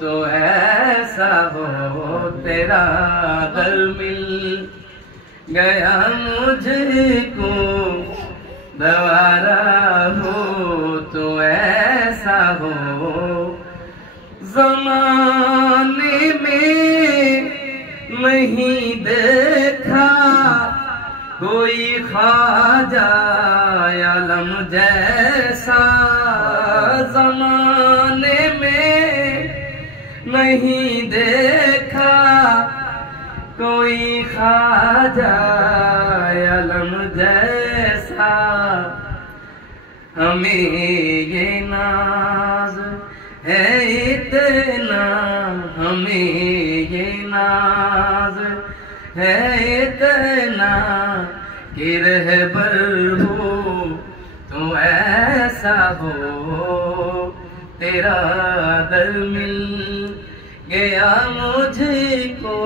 तो ऐसा हो, तेरा दर मिल गया मुझको दोबारा हो तो ऐसा हो। ज़माने में नहीं देखा कोई ख्वाजा आलम जैसा, ज़माने में नहीं देखा कोई ख्वाजा आलम जैसा। हमें ये नाज है इतना, हमें ये नाज है इतना कि रहबर हो तो ऐसा हो, तेरा दर मिल गया मुझको